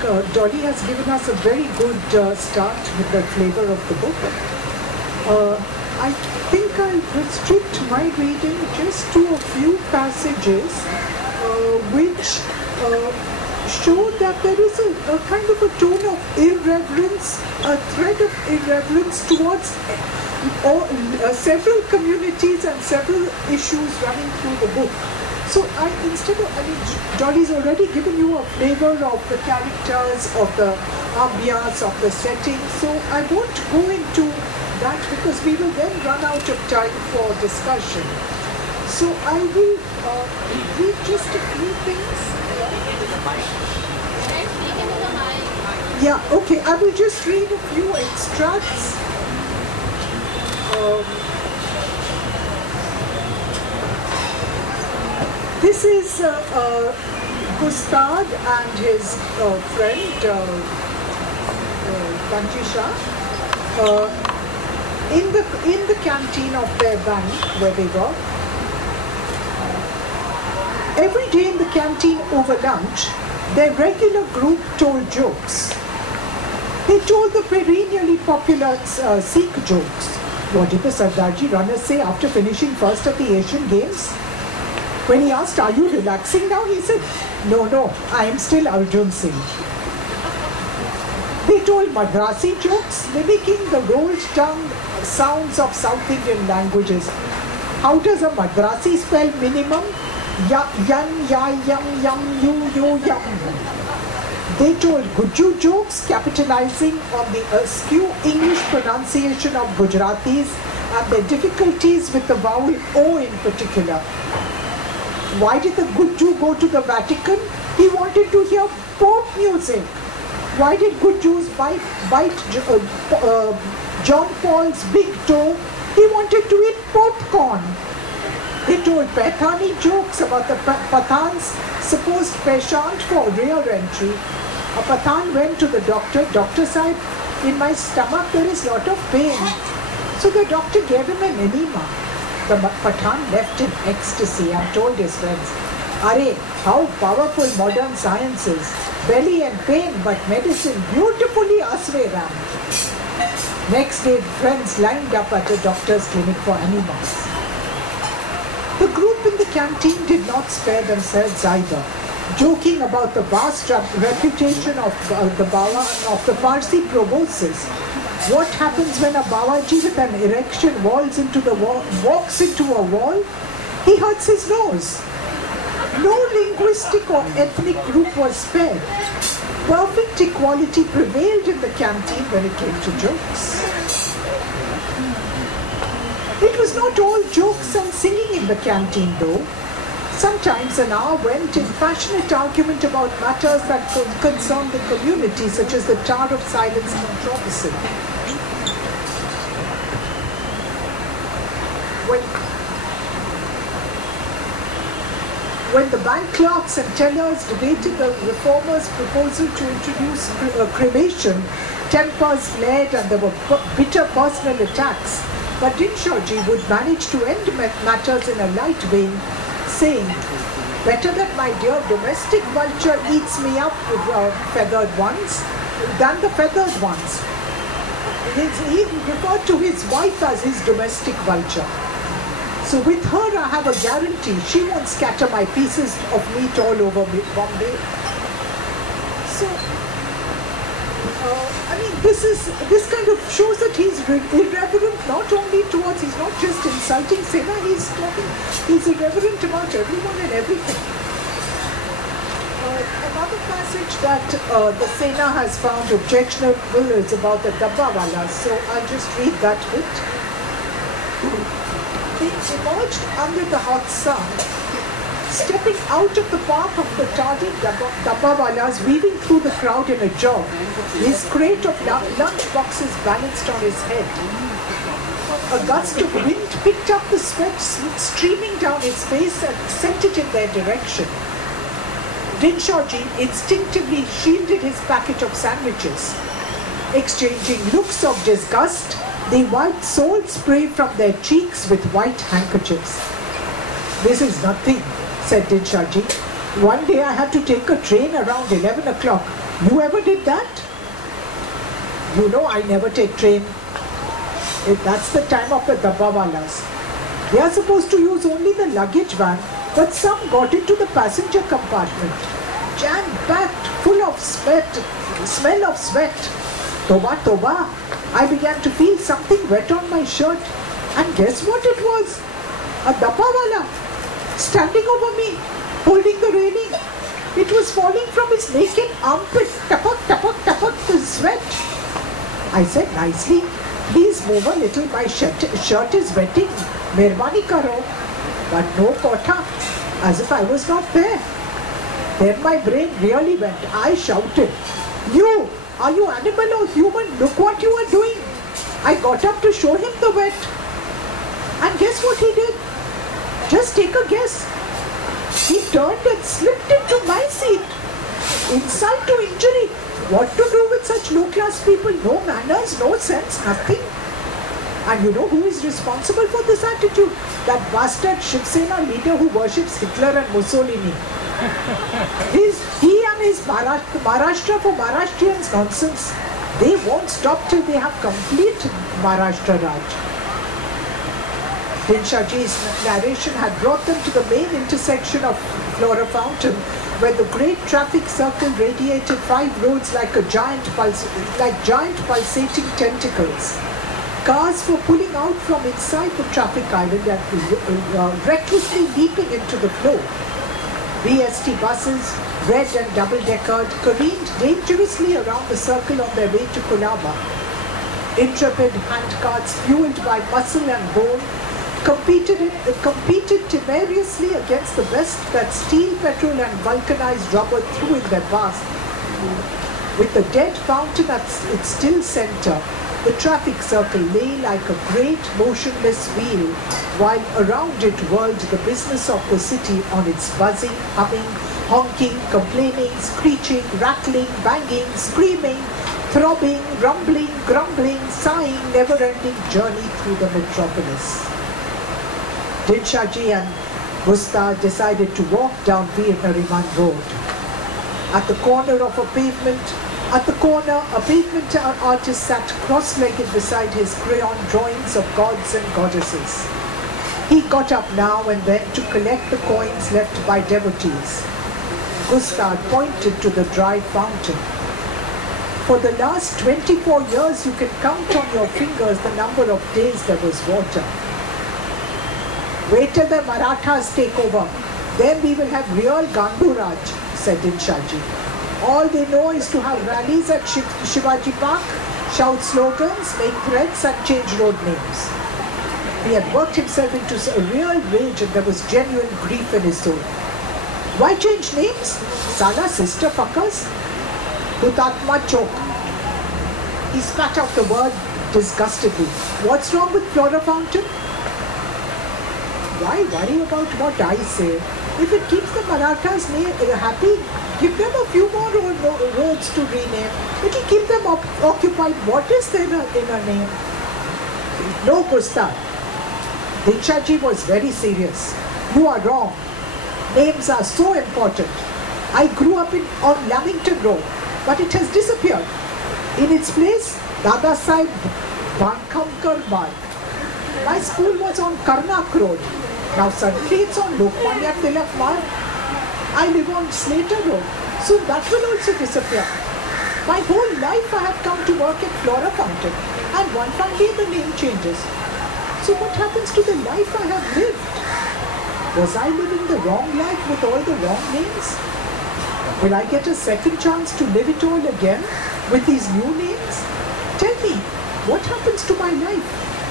Dolly has given us a very good start with the flavor of the book. I think I'll restrict my reading just to a few passages which show that there is a kind of a tone of irreverence, a thread of irreverence towards several communities and several issues running through the book. So Dolly's already given you a flavor of the characters, of the ambiance, of the setting. So I won't go into that because we will then run out of time for discussion. So I will read just a few things. Yeah, okay, I will just read a few extracts. This is Gustad and his friend Kanjisha in the canteen of their bank where they work. Every day in the canteen over lunch, their regular group told jokes. They told the perennially popular Sikh jokes. What did the Sardarji runners say after finishing first at the Asian Games? When he asked, "Are you relaxing now?" he said, "No, I am still Arjun Singh." They told Madrasi jokes, mimicking the rolled tongue sounds of South Indian languages. How does a Madrasi spell minimum? Yan, ya, yum, yum, you, yum. They told Gujju jokes, capitalizing on the askew English pronunciation of Gujaratis and their difficulties with the vowel O in particular. Why did the Gujju go to the Vatican? He wanted to hear pop music. Why did Gujjus bite John Paul's big toe? He wanted to eat popcorn. They told Paithani jokes about the Pathan's supposed penchant for rear entry. A Pathan went to the doctor. "Doctor Sahib, in my stomach there is lot of pain." So the doctor gave him an enema. The Pathan left in ecstasy and told his friends, "Are, how powerful modern science is. Belly and pain, but medicine beautifully Aswe Ram." Next day, friends lined up at a doctor's clinic for enemas. The group in the canteen did not spare themselves either, joking about the vast reputation of the Parsi proboscis. What happens when a Bawaji with an erection walks into a wall? He hurts his nose. No linguistic or ethnic group was spared. Perfect equality prevailed in the canteen when it came to jokes. It was not all jokes and singing in the canteen though. Sometimes an hour went in passionate argument about matters that concerned the community, such as the Tower of Silence controversy. When the bank clerks and tellers debated the reformers' proposal to introduce cremation, tempers flared and there were bitter personal attacks. But Dinshawji would manage to end matters in a light vein, saying, "Better that my dear domestic vulture eats me up with feathered ones than the feathered ones." He referred to his wife as his domestic vulture. So with her I have a guarantee she won't scatter my pieces of meat all over Bombay. So, this kind of shows that he's irreverent not only towards, he's not just insulting Sena, he's irreverent about everyone and everything. Another passage that the Sena has found objectionable is about the Dabbawalas, so I'll just read that bit. They emerged under the hot sun, stepping out of the path of the tardy Dabbawalas, weaving through the crowd in a jog, his crate of lunch boxes balanced on his head. A gust of wind picked up the sweat streaming down his face and sent it in their direction. Dinshawji instinctively shielded his packet of sandwiches. Exchanging looks of disgust, they wiped salt spray from their cheeks with white handkerchiefs. "This is nothing," said Dinshawji. "One day I had to take a train around 11 o'clock. You ever did that? You know I never take train. That's the time of the Dabbawalas. They are supposed to use only the luggage van, but some got into the passenger compartment. Jam-packed, full of sweat, smell of sweat. Toba, toba. I began to feel something wet on my shirt. And guess what it was? A Dabbawala standing over me, holding the railing. It was falling from his naked armpit. Tapak, tapak, tapak, the sweat. I said nicely, please move a little, my shirt is wetting. Mehrbani karo. But no kotha, as if I was not there. Then my brain really went. I shouted, you, are you animal or human? Look what you are doing. I got up to show him the wet. And guess what he did? Just take a guess. He turned and slipped into my seat. Insult to injury. What to do with such low-class people? No manners, no sense, nothing. And you know who is responsible for this attitude? That bastard Shiv Sena leader who worships Hitler and Mussolini. He and his Maharashtra for Maharashtrians nonsense. They won't stop till they have complete Maharashtra Raj. Dinshaji's narration had brought them to the main intersection of Flora Fountain, where the great traffic circle radiated 5 roads like giant pulsating tentacles. Cars were pulling out from inside the traffic island and recklessly leaping into the flow. BST buses, red and double-deckered, careened dangerously around the circle on their way to Colaba. Intrepid handcarts fueled by muscle and bone competed temerariously against the best that steel, petrol and vulcanized rubber threw in their path. With the dead fountain at its still center, the traffic circle lay like a great motionless wheel, while around it whirled the business of the city on its buzzing, humming, honking, complaining, screeching, rattling, banging, screaming, throbbing, rumbling, grumbling, sighing, never-ending journey through the metropolis. Dinshaji and Gusta decided to walk down Veer Nariman Road. At the corner, a pavement artist sat cross-legged beside his crayon drawings of gods and goddesses. He got up now and then to collect the coins left by devotees. Gusta pointed to the dry fountain. For the last 24 years, you can count on your fingers the number of days there was water. Wait till the Marathas take over. Then we will have real Gandu Raj, said Dinshaji. All they know is to have rallies at Shivaji Park, shout slogans, make threats and change road names. He had worked himself into a real rage and there was genuine grief in his soul. Why change names? Sala sister fuckers. Hutatma Chok. He spat out the word disgustedly. What's wrong with Flora Fountain? Why worry about what I say? If it keeps the Marathas happy, give them a few more roads to rename. It will keep them occupied. What is there in a name? No, Gusta. Dinshaji was very serious. You are wrong. Names are so important. I grew up on Lamington Road, but it has disappeared. In its place, Dada Sahib Bankhamkar Marg. My school was on Karnak Road. Now suddenly it's on Lokmanya Tilak Marg. I live on Slater Road. So that will also disappear. My whole life I have come to work at Flora Fountain. And one fine day the name changes. So what happens to the life I have lived? Was I living the wrong life with all the wrong names? Will I get a second chance to live it all again with these new names? Tell me, what happens to my life?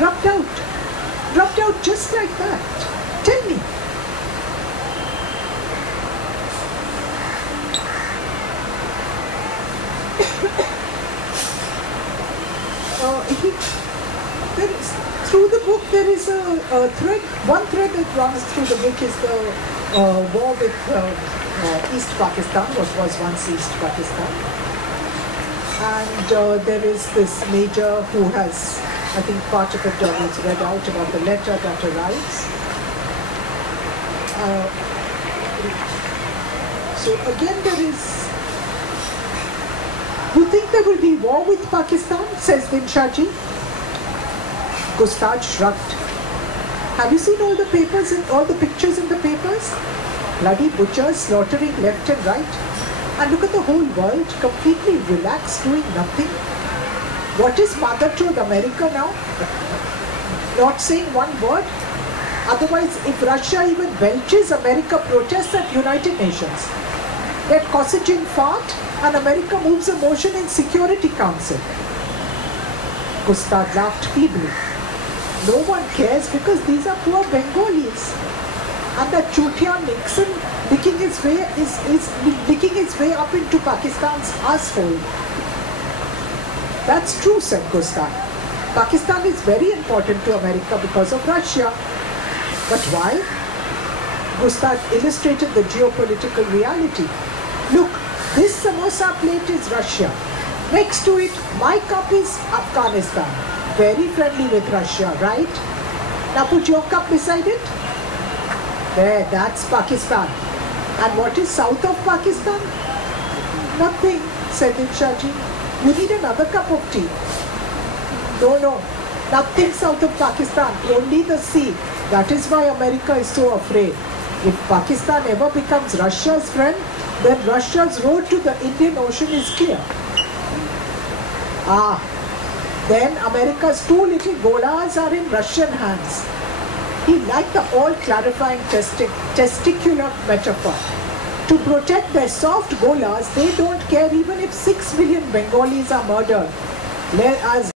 Rubbed out just like that. Tell me. Through the book there is a thread, one thread that runs through the book is the war with East Pakistan, what was once East Pakistan. And there is this major who has, I think part of it is read out about the letter that arrives. So again there is You think there will be war with Pakistan? Says Dinshaji. Gustad shrugged. Have you seen all the papers and all the pictures in the papers? Bloody butchers slaughtering left and right. And look at the whole world completely relaxed, doing nothing. What is Mother Truth America now? Not saying one word. Otherwise, if Russia even belches, America protests at United Nations. Let Kosygin fart and America moves a motion in Security Council. Gustad laughed feebly. No one cares because these are poor Bengalis. And that Chutia Nixon licking his way is licking his way up into Pakistan's asshole. That's true, said Gustad. Pakistan is very important to America because of Russia. But why? Gustad illustrated the geopolitical reality. Look, this samosa plate is Russia. Next to it, my cup is Afghanistan. Very friendly with Russia, right? Now put your cup beside it. There, that's Pakistan. And what is south of Pakistan? Nothing, said Dinshaji. You need another cup of tea. No, nothing south of Pakistan, only the sea. That is why America is so afraid. If Pakistan ever becomes Russia's friend, then Russia's road to the Indian Ocean is clear. Then America's two little golas are in Russian hands. He liked the all-clarifying testicular metaphor. To protect their soft golas, they don't care even if 6 million Bengalis are murdered. As